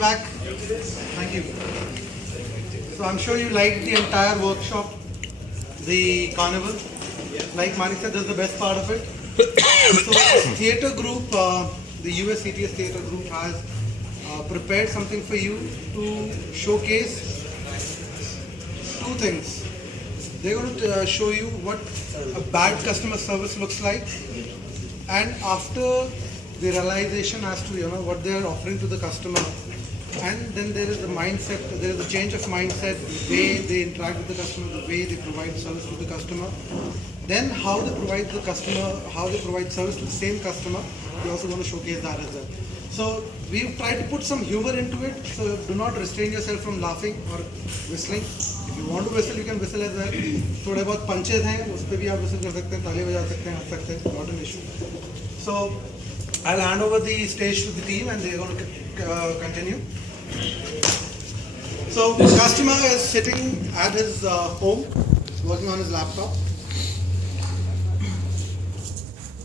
Back. Thank you. So I'm sure you liked the entire workshop, the carnival. Like Manik said, this is the best part of it. So theatre group, the US CTS theatre group has prepared something for you to showcase two things. They're going to show you what a bad customer service looks like, and after the realization as to what they are offering to the customer, and then there is the mindset, there is a change of mindset, the way they interact with the customer, the way they provide service to the customer, then how they provide the customer, how they provide service to the same customer. We're also going to showcase that as well. So we've tried to put some humor into it, so do not restrain yourself from laughing or whistling. If you want to whistle, you can whistle as well. थोड़े बहुत punches हैं, उस पे भी आप whistle कर सकते हैं, ताली बजा सकते हैं, हंस सकते हैं, not an issue. So I'll hand over the stage to the team and they're going to continue. So the customer is sitting at his home, working on his laptop.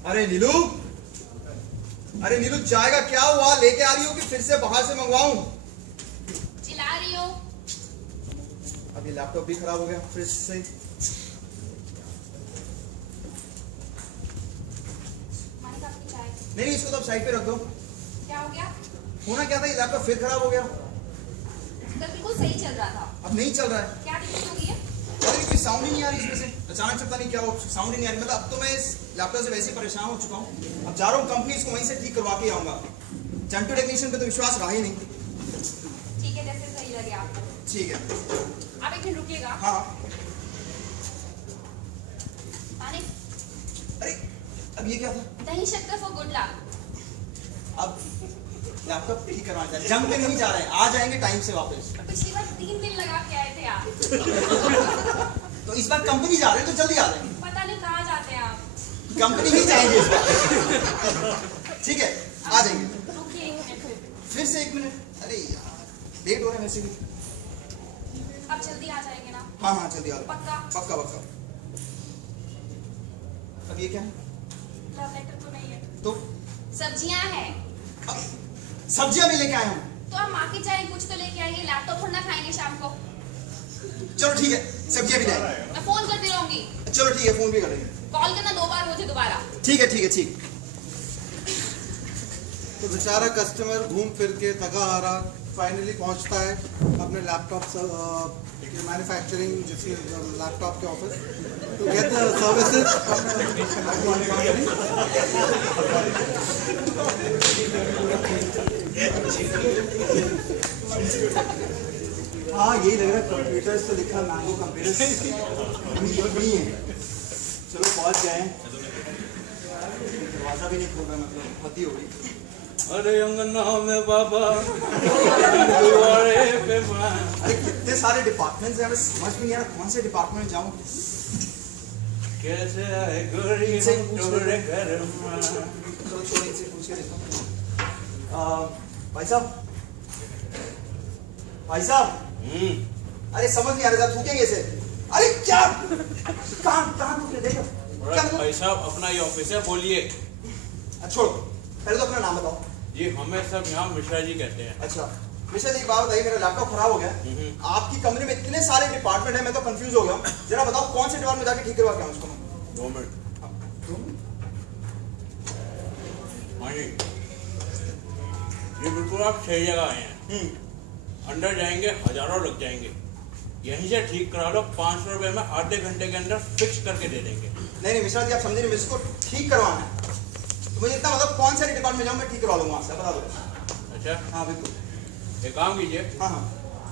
अरे नीलू चाय का क्या हुआ? लेके आ रही हो कि फिर से बाहर से मंगवाऊं? चिल्ला रही हो? अब ये लैपटॉप भी खराब हो गया फ्रिज से। नहीं, इसको तो साइड पे रख दो। क्या हो गया? होना क्या था, ये लैपटॉप फिर खराब हो गया। कल बिल्कुल सही चल रहा था। अब नहीं चल रहा है। क्या दिक्कत हो गई है? कोई साउंड ही नहीं आ रही इसमें से। अचानक से पता नहीं क्या हो, साउंड ही नहीं आ रही। मतलब अब तो मैं इस लैपटॉप से वैसे ही परेशान हो चुका हूँ। अब जा रहा हूँ कंपनी, इसको वहीं से ठीक करवा के आऊंगा। चंटू टेक्नीशियन पे तो विश्वास रहा ही नहीं। ठीक है, जैसे सही लगे आपको। ठीक है, आप एक मिनट रुकिएगा। हाँ। अरे अब ये क्या था? दही शक्कर फॉर गुड लक। अब लैपटॉप ठीक करवाना चाहिए। जंग पे नहीं जा रहे हैं, आ जाएंगे टाइम से वापस। पिछली बार 3 दिन लगा के आए थे आप। तो इस बार कंपनी जा रहे हैं तो जल्दी आ जाएंगे। पता नहीं कहाँ जाते हैं आप। कंपनी ही जाएंगे इस बार। ठीक है, आ जाएंगे। रुकिए एक मिनट। फिर से 1 मिनट। अरे यार, लेट हो रहा है वैसे भी। अब जल्दी आ जाएंगे ना? हाँ जल्दी आ जाओ। पक्का? पक्का। अब ये क्या है? लव लेटर तो नहीं है। तो सब्जियां हैं। सब्जियां भी लेके आए हम। तो आप मार्केट जाएं, कुछ तो लेके आइए। लैपटॉप थोड़ा खाएंगे शाम को। चलो ठीक है, सब्जियां भी ले। मैं फोन करती रहूंगी। चलो ठीक है, फोन भी करेंगे। कॉल करना 2 बार मुझे दोबारा। ठीक है। तो बेचारा कस्टमर घूम फिर के थका हारा फाइनली पहुंचता है अपने लैपटॉप मैन्युफैक्चरिंग जिसके लैपटॉप के office to get the services. हाँ, यही लग रहा है। कंप्यूटर्स तो लिखा मैंगो कंप्यूटर्स नहीं है। चलो पहुंच गए। दरवाजा भी नहीं खोल रहा, मतलब पति हो गई। अरे अंगना में बाबा दुआरे पे माँ। अरे कितने सारे डिपार्टमेंट्स हैं, समझ में नहीं आ रहा कौन से डिपार्टमेंट जाऊँ। कैसे आए गोरी तोरे घर माँ। चलो छोड़िए, इनसे पूछ के देखता हूँ। भाई साहब। अरे समझ नहीं आ रहा, थूकेंगे इसे। अरे क्या कहाँ थूके, देखो क्या भाई साहब, अपना ये ऑफिस है, बोलिए। छोड़ो, पहले तो अपना नाम बताओ। जी, हमें सब यहाँ मिश्रा जी कहते हैं। अच्छा मिश्रा जी, एक बात बताइए, मेरा लैपटॉप खराब हो गया। आपकी कंपनी में इतने सारे डिपार्टमेंट है, मैं तो कंफ्यूज हो गया। जरा बताओ कौन से डिपार्टमेंट जाके ठीक करवा के आऊं उसको? 2 मिनट। हाँ जी, ये बिल्कुल आप सही जगह आए हैं। अंदर जाएंगे, हजारों लग जाएंगे। यहीं से ठीक करा लो, 500 रुपये में आधे घंटे के अंदर फिक्स करके दे देंगे। नहीं मिश्रा जी, आप समझे नहीं, इसको ठीक करवाना है। तो मुझे इतना मतलब कौन से डिपार्टमेंट जाऊँ, मैं ठीक करवा लूंगा आपसे, बता दो। अच्छा हाँ बिल्कुल। एक काम कीजिए। हाँ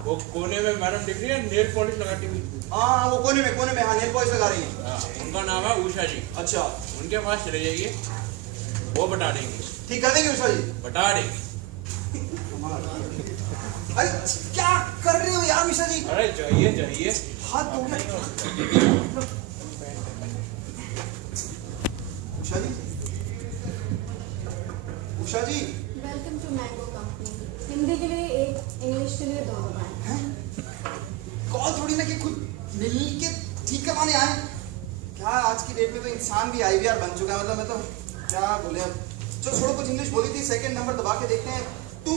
वो कोने में मैडम दिख रही है, नेल पॉलिश लगाती हुई। हाँ, वो कोने में हाँ, नेल पॉलिश लगा रही है। हाँ, उनका नाम है उषा जी। अच्छा, उनके पास चले जाइए, वो बता देंगे। ठीक कर देंगे उषा जी? बता देंगे। अरे क्या कर रहे हो यार मिश्रा जी? अरे जाइए। हाथ धो गया। Usha ji. Welcome to mango company. Hindi के लिए 1, इंग्लिश के लिए 2 दबाएं। कॉल थोड़ी ना कि खुद मिल के ठीक करवाने आए। क्या आज की डेट में तो इंसान भी IVR बन चुका है। मतलब मैं तो क्या बोले। चलो छोड़ो, कुछ इंग्लिश बोली थी। सेकंड नंबर दबा के देखते हैं। 2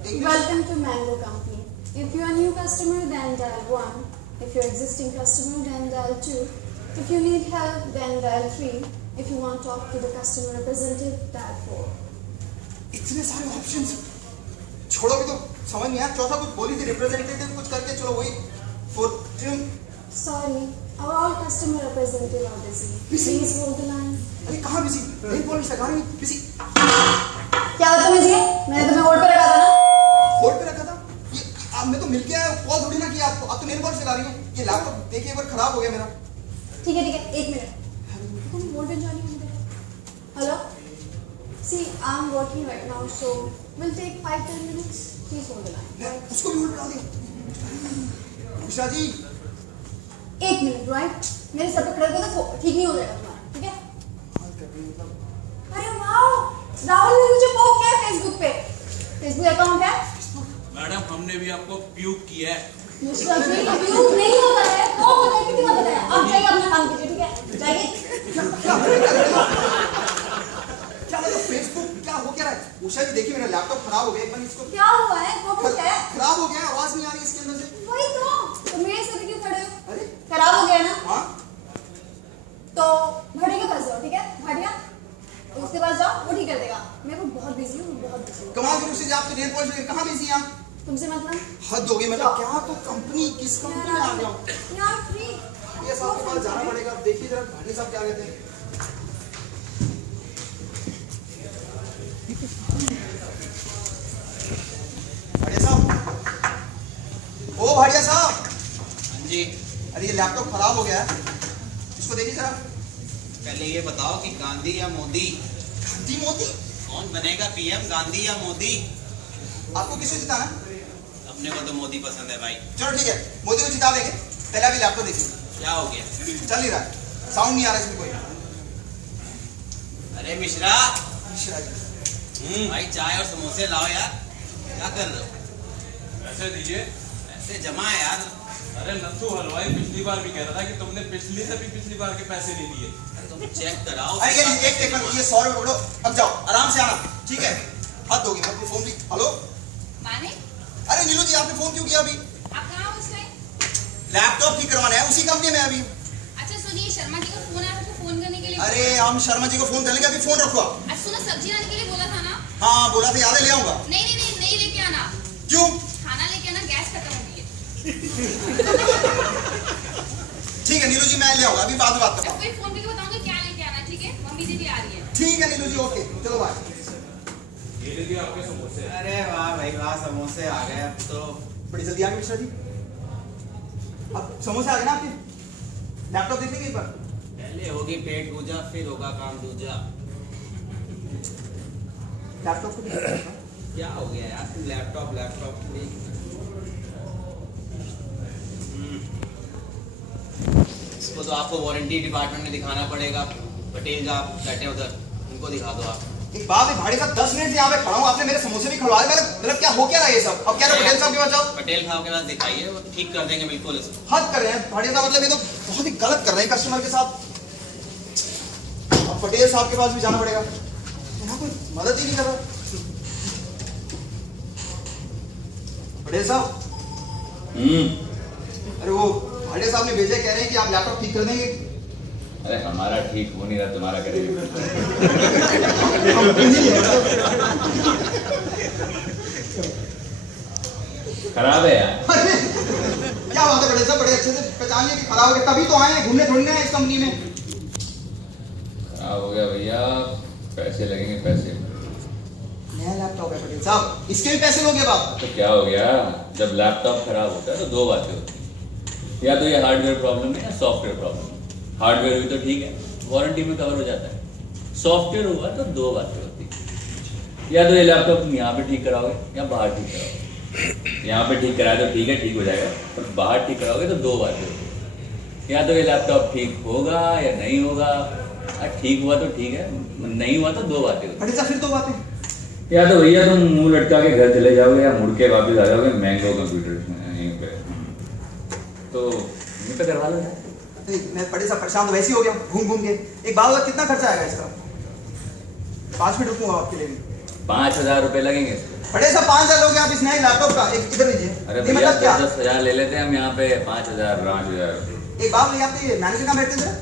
Welcome to Mango Company. If you are a new customer, then dial 1. If you are existing customer, then dial 2. If you need help, then dial 3. If you want to talk to the customer representative, dial 4. इतने सारे options छोड़ो भी तो समझ नहीं आया। चौथा कुछ बोली थी रिप्रेजेंटेटिव कुछ करके, चलो वही four. Sorry, all customer representative are busy. Please hold the line. अरे कहाँ बिजी? नहीं बोल सकता नहीं बिजी। क्या होता है जी? मैंने तुम्हें होल्ड पे रखा था ना? होल्ड पे रखा था? ये अब मैं तो मिल के आया, कॉल थोड़ी ना किया आपको। अब तो मेरे कॉल से लगा रही है। ये लैपटॉप देखिए एक बार खराब हो गया मेरा। ठीक है, 1 मिनट। तुम होल्ड पे जाने के लिए। Hello? See, I'm working right now, so we'll take 5-10 minutes. Please hold the line. उसको भी होल्ड पे डाल दिया। उषा जी 1 मिनट, राइट? मेरे सर पे खड़े होकर तो ठीक नहीं हो जाएगा तुम्हारा, ठीक है? अरे वाह, राहुल ने मुझे पोक किया फेसबुक पे। फेसबुक अकाउंट है? मैडम हमने भी आपको प्यूक किया है। मिस्टर जी, प्यूक नहीं होता है, पोक होता है। कितनी बार बताया? अब जाइए अपना काम कीजिए, ठीक है? जाइए। क्या मतलब फेसबुक क्या हो क्या रहा है? उषा जी देखिए मेरा लैपटॉप खराब हो गया, एक बार इसको क्या हुआ है? वो क्या है? खराब हो गया, आवाज नहीं आ रही इसके अंदर से। वही तो मेरे सर पे क्यों खड़े हो? अरे खराब हो गया ना? हाँ तो भाटिया के पास जाओ, ठीक है? भाटिया उसके पास जाओ, वो ठीक कर देगा। मैं वो बहुत बिजी हूँ, बहुत बिजी हूँ। कमाल की उसे आप तो नेल पॉलिश कहाँ बिजी हैं आप? तुमसे मतलब? हद हो गई, मतलब क्या तो कंपनी किस कंपनी में आ गया हूँ? यार फ्री। ये साहब के पास जाना पड़ेगा। देखिए जरा भाटी साहब क्या कहते हैं। भाटिया साहब, ओ भाटिया साहब। हाँ जी, अरे ये लैपटॉप खराब हो गया है, इसको देखिए जरा। पहले ये बताओ कि गांधी या मोदी? गांधी मोदी? कौन बनेगा पीएम, गांधी या मोदी? आपको किसको जिताना है? अपने को तो मोदी पसंद है भाई। चलो ठीक है, मोदी को जिता देंगे। पहले अभी लैपटॉप देखिए, क्या हो गया? चल नहीं रहा है, साउंड नहीं आ रहा इसमें कोई। अरे मिश्रा, मिश्रा जी भाई चाय और समोसे लाओ यार। क्या कर रहे हो? पैसे दीजिए। ऐसे जमा है यार। अरे नथु हलवाई पिछली बार भी कह रहा था कि तुमने पिछली बार के पैसे नहीं दिए। तुम चेक कराओ। अरे ये एक सेकंड, ये 100 रुपए पकड़ो, अब जाओ आराम से आना, ठीक है? हद होगी, मैं फोन भी। हेलो माने अरे नीलू जी, आपने फोन क्यों किया अभी? आप कहाँ हो उस टाइम? लैपटॉप ठीक करवाना है, उसी कंपनी में अभी। अच्छा सुनिए, शर्मा जी का फोन आया आपको फोन करने के लिए। अरे हम शर्मा जी को फोन कर लेंगे, अभी फोन रखो आप। अच्छा सुनो, सब्जी लाने के लिए बोला था ना? हाँ बोला था, याद है, ले आऊंगा। नहीं लेके आना। क्यों? खाना लेके आना, गैस खत्म हो गई है। ठीक है नीलू जी, मैं ले आऊंगा, अभी बाद में बात करता हूँ। कोई फोन करके बताऊंगा क्या लेके आना, ठीक है? मम्मी जी भी आ रही है। ठीक है नीलू जी, ओके चलो बाय। ये लीजिए आपके समोसे। अरे वाह भाई वाह, समोसे आ गए अब तो। बड़ी जल्दी आ गई मिश्रा जी। अब समोसे आ गए ना आपके? लैपटॉप देख लेंगे एक बार? पहले होगी पेट पूजा, फिर होगा काम दूजा। लैपटॉप को भी क्या हो गया यार? लैपटॉप इसको तो आपको वारंटी डिपार्टमेंट में दिखाना पड़ेगा। पटेल साहब बैठे उधर, उनको दिखा दो आप। एक बात है भाड़ी साहब, 10 मिनट से यहाँ पे खड़ा हूँ, आपने मेरे समोसे भी खिलवा दिए। मतलब क्या हो क्या रहा है ये सब? अब क्या पटेल साहब के पास जाओ? पटेल साहब के पास दिखाइए, वो ठीक कर देंगे बिल्कुल इसको। हद कर रहे हैं भाड़ी साहब, मतलब ये तो बहुत ही गलत कर रहे हैं कस्टमर के साथ। अब पटेल साहब के पास भी जाना पड़ेगा, यहाँ कोई मदद ही नहीं कर रहा। पटेल साहब, अरे वो भाड़े साहब ने भेजा, कह रहे हैं कि आप लैपटॉप ठीक कर देंगे। अरे हमारा ठीक हो नहीं रहा, तुम्हारा करेंगे। खराब है यार। अरे क्या बात है बड़े साहब, बड़े अच्छे से पहचान लिया कि खराब हो गया, तभी तो आए हैं घूमने थोड़ी ना इस कंपनी में। खराब हो गया भैया, पैसे लगेंगे पैसे। नया लैपटॉप है पटेल साहब, इसके भी पैसे लोगे आप? तो क्या हो गया? जब लैपटॉप खराब होता है तो दो बातें होती हैं, या तो ये हार्डवेयर प्रॉब्लम है या सॉफ्टवेयर प्रॉब्लम है। हार्डवेयर हुई तो ठीक है, वारंटी में कवर हो जाता है। सॉफ्टवेयर हुआ तो दो बातें होती हैं, या तो ये लैपटॉप यहाँ पे ठीक कराओगे या बाहर ठीक कराओगे। यहाँ पे ठीक कराए तो ठीक है, ठीक हो जाएगा, पर बाहर ठीक कराओगे तो दो बातें होती हैं, या तो ये लैपटॉप ठीक होगा या नहीं होगा। ठीक हुआ तो ठीक है, नहीं हुआ तो दो बातें होती हैं। पटेल साहब फिर दो बातें, या तो भैया तुम मुंह लटका के घर चले जाओगे या मुड़ के वापस आ जाओगे मैंगो कंप्यूटर यहीं पे, तो यहीं पे करवा लो। मैं पटेल साहब परेशान तो वैसे ही हो गया घूम घूम के। एक बात होगा, कितना खर्चा आएगा इसका? 5 मिनट रुकूंगा आपके लिए भी। 5,000 रुपए लगेंगे इसको। बड़े साहब 5,000 लोगे आप इस नए लैपटॉप का, एक इधर लीजिए। अरे ये भैया मतलब क्या? 10,000 ले लेते हैं हम यहाँ पे, 5,000 5,000। एक बात नहीं, आपके मैनेजर कहाँ बैठते हैं?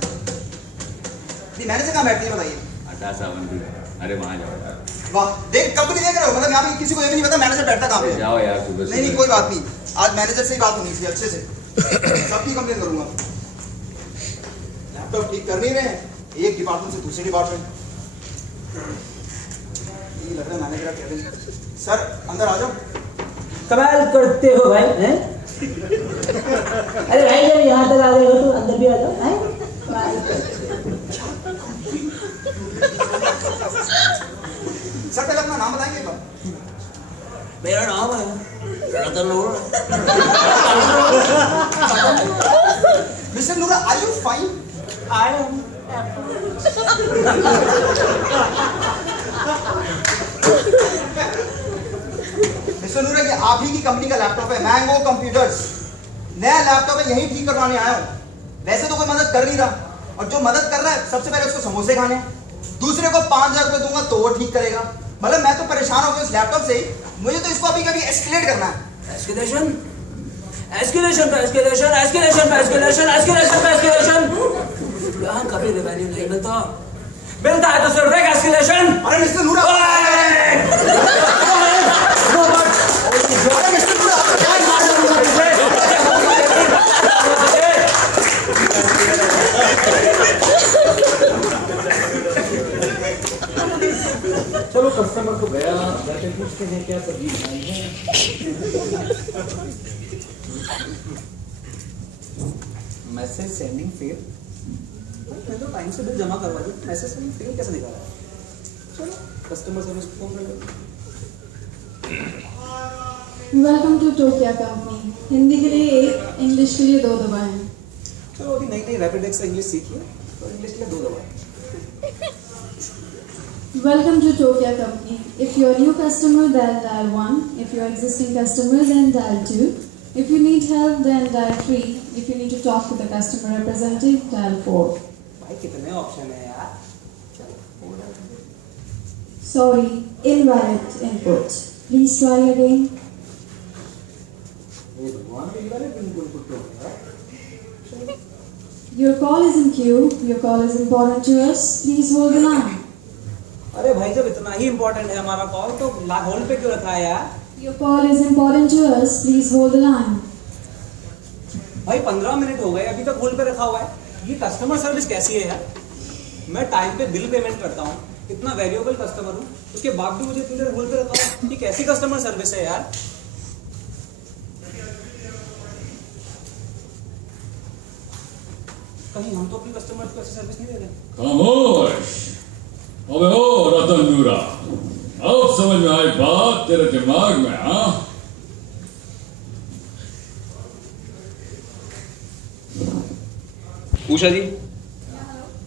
मैनेजर कहाँ बैठती है बताइए? आटा सावन भी, अरे वहाँ जाओ यार। वाह, देख कंपनी देख रहे हो, मतलब यहाँ पे किसी को ये भी नहीं पता मैनेजर बैठता कहाँ पे। जाओ यार सुबह नहीं नहीं, कोई बात नहीं, आज मैनेजर से ही बात होनी चाहिए अच्छे से। सबकी कंप्लेन करूंगा। लैपटॉप ठीक कर नहीं रहे हैं, एक डिपार्टमेंट से दूसरे डिपार्टमेंट। ये लग रहा है मैनेजर का केबिन। सर अंदर आ जाओ। कमाल करते हो भाई, हैं? अरे भाई जब यहाँ तक आ गए हो तो अंदर भी आ जाओ, हैं? सर पहले अपना नाम बताएंगे एक बार? मेरा नाम है Ratan Noor. Mister Noora, are you fine? I am mister Noora, ये आप ही की कंपनी का लैपटॉप है, मैंगो कंप्यूटर्स। नया लैपटॉप है, यही ठीक करवाने आया हूँ। वैसे तो कोई मदद कर नहीं रहा, और जो मदद कर रहा है सबसे पहले उसको समोसे खाने हैं, दूसरे को 5,000 रुपए दूंगा तो वो ठीक करेगा। मतलब मैं तो परेशान हो गया इस लैपटॉप से ही, मुझे तो इसको अभी कभी एस्केलेट करना है। एस्केलेशन एस्केलेशन पे एस्केलेशन एस्केलेशन पे एस्केलेशन एस्केलेशन पे एस्केलेशन। यहाँ कभी रेवेन्यू नहीं मिलता, मिलता है तो सिर्फ एक एस्केलेशन। अरे मिस्टर नूरा, अरे मिस्टर नूरा, चलो कस्टमर को गया जाके पूछते हैं क्या सब्जी बनाई है। Message sending fail. मैं तो टाइम से बिल जमा करवा दी, मैसेज सेंडिंग फेल कैसे दिखा रहा है? चलो कस्टमर सर्विस को फोन कर लो। Welcome to Tokyo company. Hindi के लिए 1, इंग्लिश के लिए 2 दबाएं। चलो अभी नई नई रैपिडेक्स से इंग्लिश सीखिए, तो इंग्लिश के लिए 2 दबाएं। Welcome to Tokia Company. If you're a new customer, then dial 1. If you're existing customer, then dial 2. If you need help, then dial 3. If you need to talk to the customer representative, dial 4. भाई कितने option है यार? Sorry, invalid input. Please try again. ये भगवान के invalid input तो है। Your call is in queue. Your call is important to us. Please hold the line. अरे भाई जब इतना ही इम्पोर्टेंट है हमारा कॉल तो होल्ड पे क्यों रखा है यार? Your call is important to us. Please hold the line. भाई 15 मिनट हो गए अभी तक होल्ड पे रखा हुआ है। ये कस्टमर सर्विस कैसी है यार? मैं टाइम पे बिल पेमेंट करता हूँ, इतना वैल्यूएबल कस्टमर हूँ, उसके बाद भी मुझे इतनी देर होल्ड पे रखा हुआ। ये कैसी कस्टमर सर्विस है यार? कहीं हम तो अपने कस्टमर्स को ऐसी सर्विस नहीं दे रहे। खामोश। अबे ओ रतन नूरा, अब समझ में आई बात तेरे दिमाग में? हाँ, उषा जी,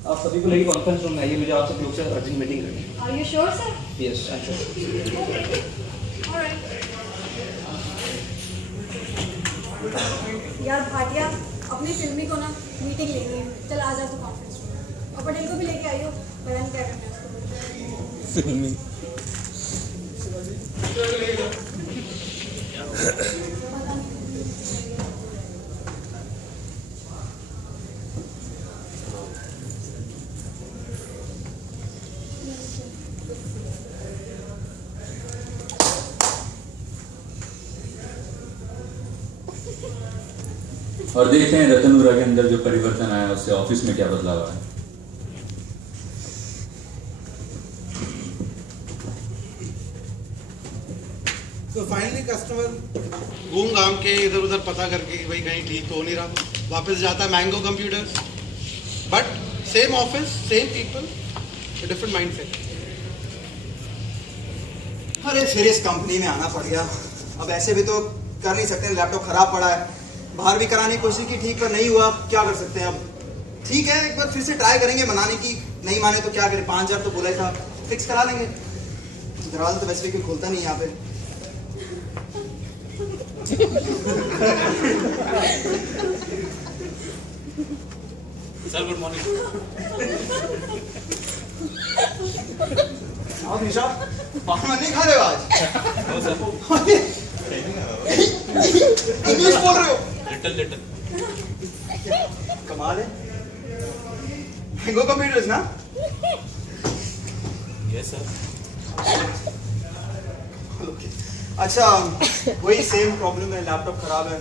आप सभी को लेके कॉन्फ्रेंस रूम में आइए, मुझे आपसे लोग से अर्जेंट मीटिंग करनी है। Are you sure, sir? Yes, I am sure. All right. यार भाटिया, अपनी फिल्मी को ना मीटिंग लेनी है। चल आ जा तू कॉन्फ्रेंस रूम में। और पटेल को भी लेके आइयो, बयान क्या करना है उसको। फिल्मी और देखते हैं रतन नूरा के अंदर जो परिवर्तन आया उससे ऑफिस में क्या बदलाव आया। तो फाइनली कस्टमर घूम घाम के इधर उधर पता करके कि भाई कहीं ठीक तो हो नहीं रहा, वापस जाता है mango computers, but same office same people, different mindset. अरे फिर इस कंपनी में आना पड़ गया। अब ऐसे भी तो कर नहीं सकते, लैपटॉप खराब पड़ा है, बाहर भी कराने की कोशिश की, ठीक पर नहीं हुआ, क्या कर सकते हैं अब। ठीक है, एक बार फिर से ट्राई करेंगे मनाने की, नहीं माने तो क्या करें, 5,000 तो बोला ही था, फिक्स करा लेंगे। दरवाजा तो वैसे भी कोई खोलता नहीं यहाँ पे। Sir good morning. आओ निशा, पान नहीं खा रहे हो आज? इंग्लिश बोल रहे हो? लिटिल कमाल है। मैंगो कंप्यूटर्स ना? Yes sir. अच्छा, वही सेम प्रॉब्लम है, लैपटॉप खराब है।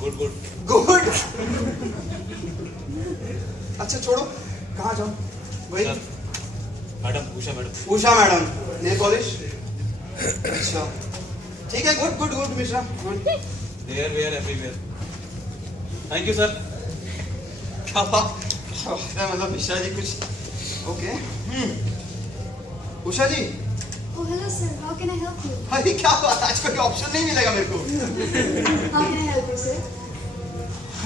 Good good good. अच्छा छोड़ो, कहाँ जाऊँ? वही madam madam Usha madam, nail polish. अच्छा ठीक है, good good good Mishra, good. There where everywhere. Thank you sir. क्या बात है, मतलब मिश्रा जी कुछ okay. Usha ji, Oh, hello sir. How can I help you? अरे क्या बात, आज कोई ऑप्शन नहीं मिलेगा मेरे को। How can I help you, sir?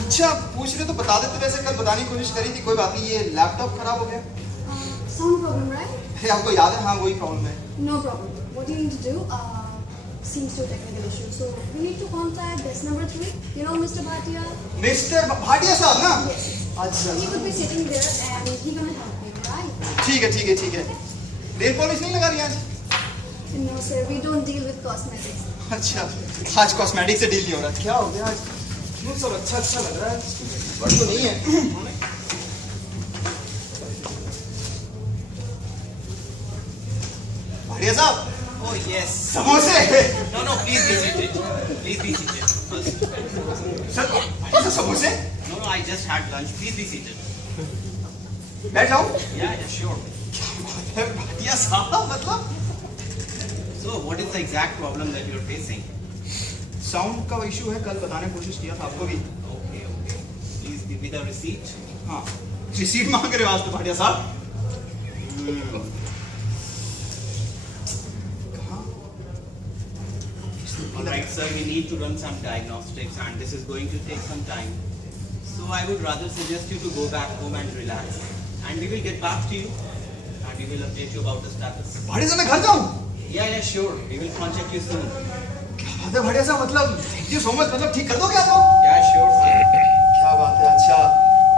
अच्छा पूछ रहे तो बता देते, वैसे कल बताने की कोशिश करी थी, कोई बात नहीं। ये लैपटॉप खराब हो गया। Sound problem, right? अरे आपको याद है? हाँ वही प्रॉब्लम है। No problem. What you need to do seems to a technical issue. So you need to contact desk number 3. You know Mr. Bhatia? Mister Bhatia साहब ना? Yes. अच्छा He would be sitting there and he gonna help you, right? ठीक है ठीक है ठीक है। Nail polish नहीं लगा रही आज? No sir, we don't deal with cosmetics. अच्छा, आज कॉस्मेटिक से डील नहीं हो रहा। क्या हो गया आज? क्यों सब अच्छा अच्छा लग रहा है? बट तो नहीं है। भाटिया साहब। Oh yes. समोसे। No, please be seated. Please be seated. Sir समोसे? No, I just had lunch. Please be seated. बैठ जाऊँ? Yeah, sure. भाटिया साहब मतलब? So, what is the exact problem that you're facing? Sound का इशू है, कल बताने की कोशिश किया था आपको भी। Okay. Please give me the receipt. हाँ, रिसीट मांग रहे हो आज तो भाटिया साहब? Alright sir, we need to run some diagnostics and this is going to take some time. So I would rather suggest you to go back home and relax. And we will get back to you and we will update you about the status. Bhatia साहब मैं घर जाऊँ? Yeah, sure. We will contact you soon. क्या बात है भाटिया साहब, मतलब thank you so much, मतलब ठीक कर दोगे आप लोग? Yeah, sure sir. क्या बात है। अच्छा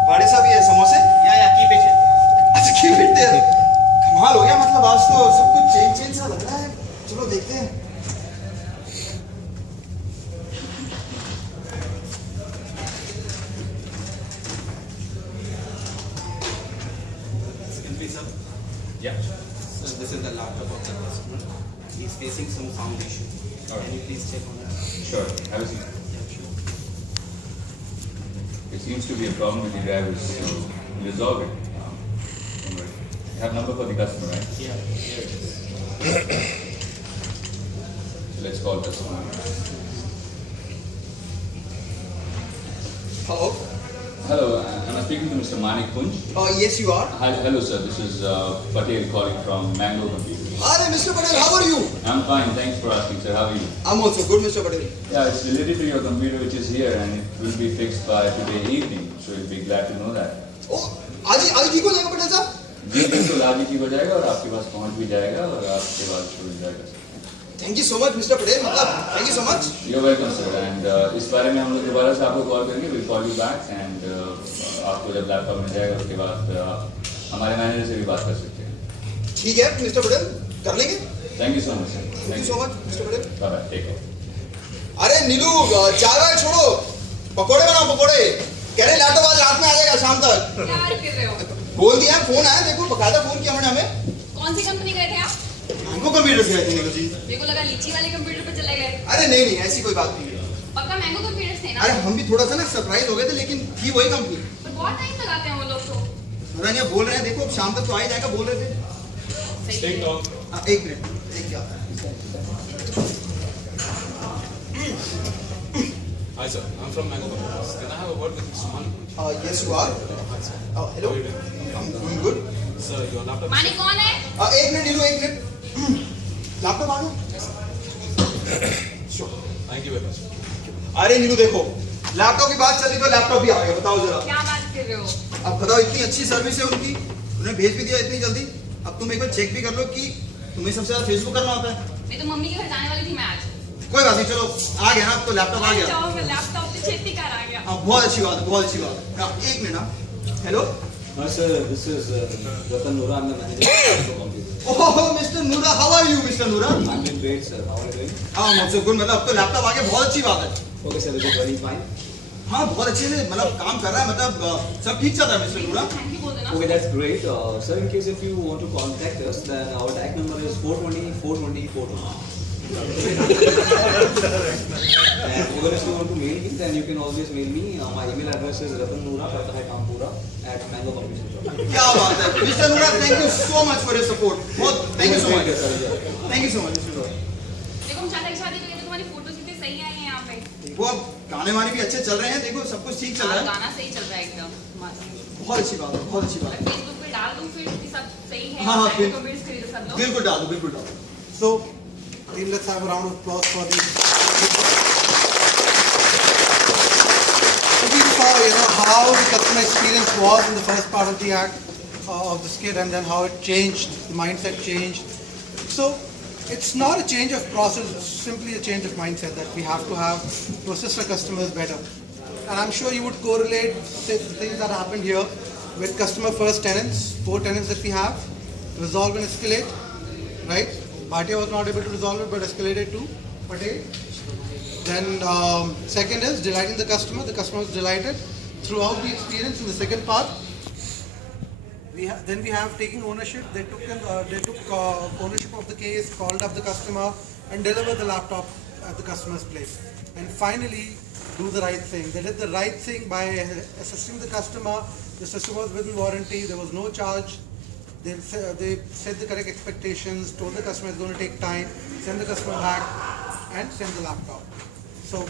भाटिया साहब ये समोसे? Yeah, keep it. अच्छा keep it there। कमाल हो गया, मतलब आज तो सब कुछ चेंज सा लग रहा है। चलो देखते हैं। Yeah. So this is the laptop of the customer. He's facing some sound issue. Alright. Can you please check on it? Sure. Have a seat. Yeah, sure. It seems to be a problem with the drivers, so we'll resolve it. Don't worry. You have number for the customer, right? Yeah, here it is. So let's call customer. Hello. Hello, am I speaking to Mr. Manik Punj? Yes you are. Hi, hello sir, this is Patel calling from Mango Computers. Hi Mr. Patel, how are you? I'm fine, thanks for asking sir, how are you? I'm also good Mr. Patel. Yeah, it's related to your computer which is here and it will be fixed by today evening, so you'll be glad to know that. Oh, आज ठीक हो जाएगा पटेल साहब? जी बिल्कुल आज ही ठीक हो जाएगा और आपके पास पहुंच भी जाएगा और आपके पास छूट जाएगा sir. Thank you so much mister Patel, मतलब thank you so much. You're welcome sir and इस बारे में हम लोग दोबारा से आपको कॉल करेंगे, we'll call you back and आपको जब लैपटॉप मिल जाएगा उसके बाद हमारे मैनेजर से भी बात कर सकते हैं। ठीक है मिस्टर पटेल, कर लेंगे। Thank you so much sir. Thank you so much mister Patel. Bye bye, take care. अरे नीलू चाय वाय छोड़ो, पकोड़े बनाओ पकोड़े। कह रहे लैपटॉप आज रात में आ जाएगा शाम तक। क्या बात कर रहे हो? बोल दिया, फोन आया, देखो बकायदा फोन किया उन्होंने हमें। कौन सी कंपनी गए थे आप? मैंगो कंप्यूटर्स गए थे नीलू जी। मेरे को लगा लीची वाले कंप्यूटर पे चले गए। अरे नहीं नहीं ऐसी कोई बात नहीं। पक्का मैंगो कंप्यूटर्स थे ना? अरे हम भी थोड़ा सा ना सरप्राइज हो गए थे, लेकिन थी वही कंपनी। पर बहुत टाइम लगाते हैं वो लोग तो। पता नहीं बोल रहे हैं, देखो शाम तक तो आ ही जाएगा बोल रहे थे। सही है। एक मिनट, एक क्या आता है? Hi sir, I'm from Mango Computers. Can I have a word with Mr. Manik? Yes you are. Hi sir. Hello. How are you doing? I'm doing good. Sir, your laptop. Manik कौन है? एक minute नीलू, एक minute. Laptop आ गया? Sure. Thank you very much. अरे नीलू देखो, laptop की बात चल रही तो लैपटॉप भी आ गया, बताओ जरा। क्या बात कर रहे हो? अब बताओ, इतनी अच्छी सर्विस है उनकी, उन्हें भेज भी दिया इतनी जल्दी। अब तुम एक बार चेक भी कर लो कि तुम्हें सबसे ज्यादा फेसबुक करना होता है। मैं तो मम्मी के घर जाने वाली थी मैं आज। कोई बात नहीं, चलो आ गया ना, अब तो लैपटॉप आ गया। जाओ, लैपटॉप से छेती कार आ गया। हाँ बहुत अच्छी बात है, बहुत अच्छी बात है। एक minute. Hello sir, this is Ratan Nura, I'm the manager of Mango Computers. Oh, Mr. Noora, how are you, Mr. Noora? I'm doing great, sir. How are you doing? हाँ, मुझसे गुड मतलब अब तो लैपटॉप आ गया, बहुत अच्छी बात है। Okay, sir. Is it running fine? हाँ, बहुत अच्छे से मतलब काम कर रहा है, मतलब सब ठीक चल रहा है, Mr. Noora। थैंक यू बोल देना Okay, that's great. Sir, in case if you want to contact us, then our tag number is 420 420 420. And even if you want to mail me, then you can always mail me. My email address is ratannoora@kampura@mangocomputers.com. क्या बात है, Mr. Noora, thank you so much for your support. बहुत, thank you so much. Thank you so much, Mr. Noora। देखो हम चाचा की शादी में गए तो तुम्हारी फोटोज कितनी सही आई हैं यहाँ पे देखो अब गाने वाने भी अच्छे चल रहे हैं, देखो सब कुछ ठीक चल रहा है। गाना सही चल रहा है एकदम मस्त बहुत अच्छी बात है, बहुत अच्छी बात है। फेसबुक पे डाल दूँ फिर कि सब सही है हाँ, हाँ, और कमेंट्स खरीदो सब लोग बिल्कुल डाल दो, बिल्कुल डाल दो। So, team, let's have a round of applause for the. So we saw, how the customer experience was in the first part of the act of the skit, and then how it changed, the mindset changed. So, it's not a change of process; it's simply a change of mindset that we have to have to assist our customers better. And I'm sure you would correlate the things that happened here with customer first tenants, 4 tenants that we have, resolve and escalate, right? Bhatia was not able to resolve it but escalated to Patel. Then second is delighting the customer. The customer was delighted throughout the experience. In the second part, then we have taking ownership. They took ownership of the case, called up the customer and delivered the laptop at the customer's place. And finally, do the right thing. They did the right thing by assisting the customer. The system was within warranty. There was no charge. They set the correct expectations, told the customer it's going to take time, send the customer back and send the laptop. So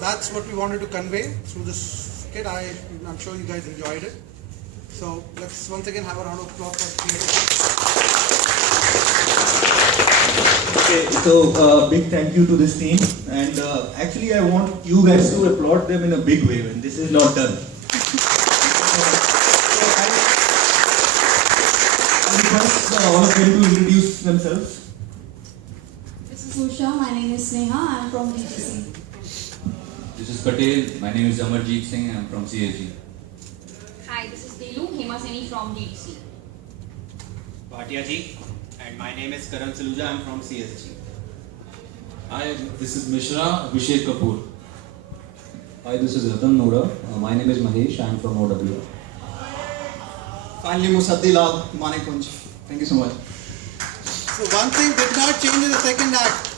that's what we wanted to convey through this skit. I'm sure you guys enjoyed it. So let's once again have a round of applause for the Okay, so big thank you to this team, and actually I want you guys to applaud them in a big way when this is not done. All of them to introduce themselves. This is Usha. My name is Sneha. I am from DTC. This is Patel. My name is Amarjeet Singh. I am from CSG. Hi, this is Delu Hemaseni from DTC. Bhatia ji, and my name is Karan Saluja. I'm from CSG. Hi, this is Mishra Abhishek Kapoor. Hi, this is Ratan Noora. My name is Mahesh. I am from OW. Finally, Musaddilal Manekunj. Thank you so much. So one thing did not change in the second act.